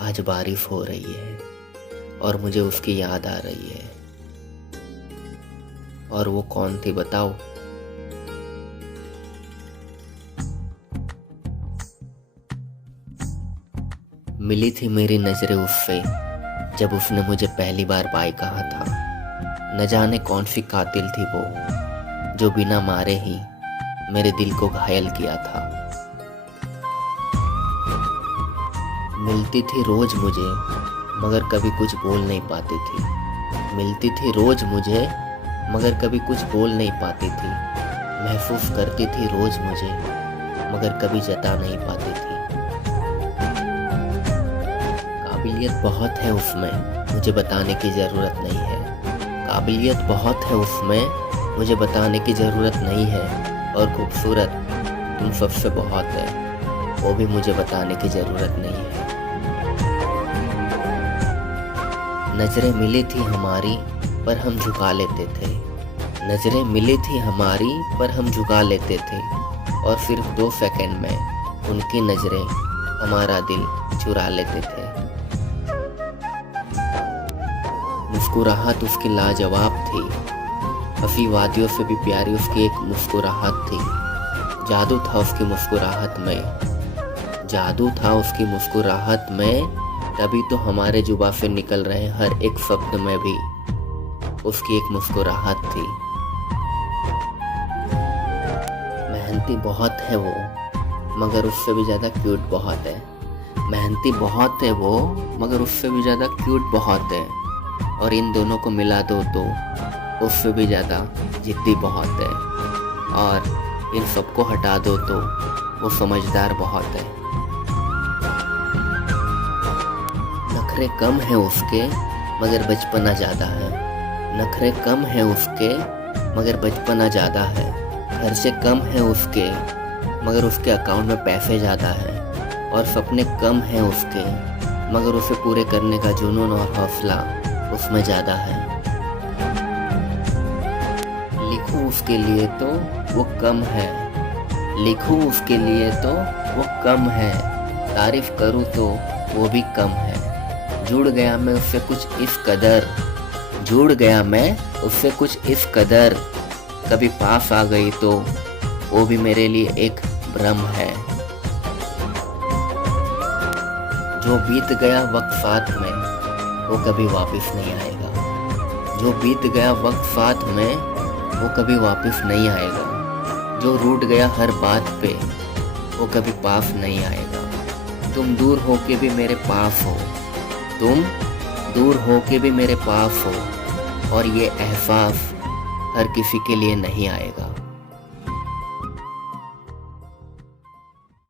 आज बारिश हो रही है और मुझे उसकी याद आ रही है। और वो कौन थी बताओ? मिली थी मेरी नजरें उससे जब उसने मुझे पहली बार बाय कहा था। न जाने कौन सी कातिल थी वो, जो बिना मारे ही मेरे दिल को घायल किया था। मिलती थी रोज मुझे मगर कभी कुछ बोल नहीं पाती थी। मिलती थी रोज मुझे मगर कभी कुछ बोल नहीं पाती थी। महसूस करती थी रोज मुझे मगर कभी जता नहीं पाती थी। काबिलियत बहुत है उसमें, मुझे बताने की ज़रूरत नहीं है। काबिलियत बहुत है उसमें, मुझे बताने की ज़रूरत नहीं है। और खूबसूरत तुम सबसे बहुत है, वो भी मुझे बताने की ज़रूरत नहीं है। नजरें मिली थी हमारी पर हम झुका लेते थे। नजरें मिली थी हमारी पर हम झुका लेते थे। और सिर्फ 2 सेकंड में उनकी नजरें हमारा दिल चुरा लेते थे। मुस्कुराहट उसकी लाजवाब थी, हंसी वादियों से भी प्यारी उसकी एक मुस्कुराहट थी। जादू था उसकी मुस्कुराहट में, जादू था उसकी मुस्कुराहट में। तभी तो हमारे जुबान से निकल रहे हर एक शब्द में भी उसकी एक मुस्कुराहट थी। मेहनती बहुत है वो मगर उससे भी ज़्यादा क्यूट बहुत है। मेहनती बहुत है वो मगर उससे भी ज़्यादा क्यूट बहुत है। और इन दोनों को मिला दो तो उससे भी ज़्यादा जिद्दी बहुत है। और इन सबको हटा दो तो वो समझदार बहुत है। नखरे कम है उसके मगर बचपना ज़्यादा है। नखरे कम है उसके मगर बचपना ज़्यादा है। खर्चे कम है उसके मगर उसके अकाउंट में पैसे ज़्यादा है। और सपने कम हैं उसके मगर उसे पूरे करने का जुनून और हौसला उसमें ज़्यादा है। लिखूं उसके लिए तो वो कम है, लिखूं उसके लिए तो वो कम है। तारीफ करूं तो वो भी कम है। जुड़ गया मैं उससे कुछ इस कदर, जुड़ गया मैं उससे कुछ इस कदर। कभी पास आ गई तो वो भी मेरे लिए एक भ्रम है। जो बीत गया वक्त साथ में वो कभी वापस नहीं आएगा। जो बीत गया वक्त साथ में वो कभी वापस नहीं आएगा। जो रूठ गया हर बात पे वो कभी पास नहीं आएगा। तुम दूर होके भी मेरे पास हो, तुम दूर होके भी मेरे पास हो। और ये एहसास हर किसी के लिए नहीं आएगा।